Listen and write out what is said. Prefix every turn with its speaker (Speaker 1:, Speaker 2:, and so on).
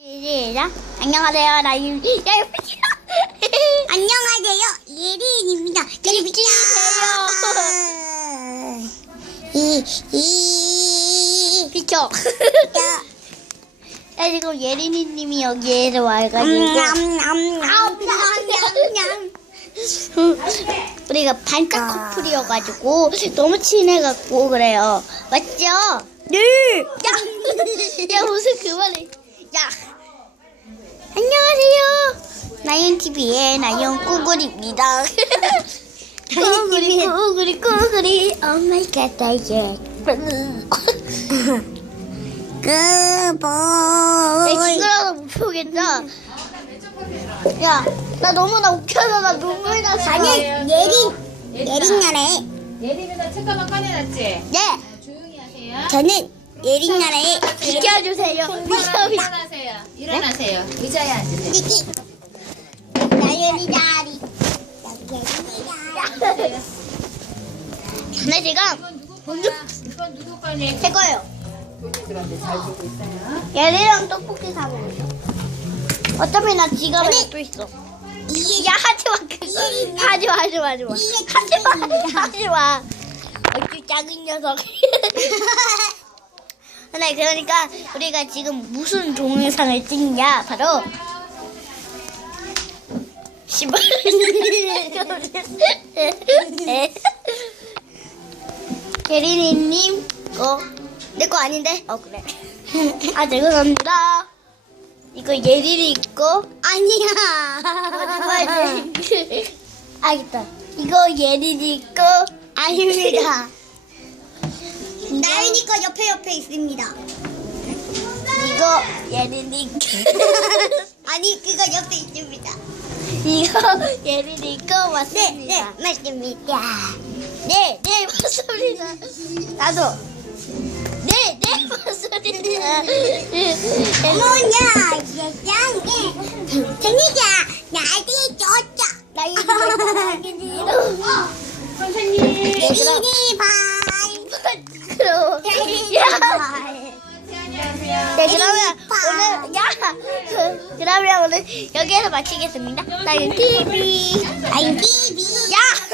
Speaker 1: 시작. 안녕하세요. 나유. 안녕하세요. 예린입니다. 재밌게요. 비켜. 야, 지금 예린이님이 여기에 와가지고 우리가 반짝 커플이어가지고 너무 친해갖고 그래요. 맞죠? 네. 야 무슨 그만해. 야. 안녕하세요. 나윤TV의 나윤꾸구리입니다. 꾸구리 오마이갓 다이제 내 징그러워서 못 보겠다. 야, 나 너무나 웃겨서 나 눈물 났어.
Speaker 2: 나는 예린나라에
Speaker 3: 예린이가 책가방 꺼내놨지?
Speaker 1: 네.
Speaker 3: 조용히 하세요.
Speaker 2: 저는 예린나라에
Speaker 1: 비켜주세요.
Speaker 3: 일어나세요. 일어나세요. 의자에 앉으세요.
Speaker 2: 나연이 다리
Speaker 1: 근데 지금
Speaker 3: 이건 누구 거니?
Speaker 1: 제 거예요.
Speaker 3: 본인들한테 잘 주고 있어요.
Speaker 1: 예린이랑 떡볶이 사 먹었어. 어차피 나 지갑에 또 있어. 야 하지마 그거. 하지마. 어쭈 작은 녀석. 네, 그러니까 우리가 지금 무슨 동영상을 찍냐 바로 씨발. 예린이님 거 내 거 아닌데? 그래. 아 죄송합니다. 이거 예린이 거
Speaker 2: 아니야.
Speaker 1: 알겠다. 이거 예린이 거 아닙니다.
Speaker 2: 나연이 거 옆에 있습니다.
Speaker 1: 이거 예린이 거
Speaker 2: 아니 그거 옆에 있습니다.
Speaker 1: 이거 예린이 거 맞습니다.
Speaker 2: 맞습니다.
Speaker 1: 네, 맞습니다. 나도. 네, 맞습니다.
Speaker 2: 어머냐 세상에 동생이가 나한테 줬죠.
Speaker 1: 나윤이
Speaker 3: 선생님.
Speaker 2: 예린이 발
Speaker 1: 그럼.
Speaker 3: 안녕하세요.
Speaker 1: 네, 그러면 오늘 여기에서 마치겠습니다. 나윤TV.
Speaker 2: 아이 비비
Speaker 1: 야!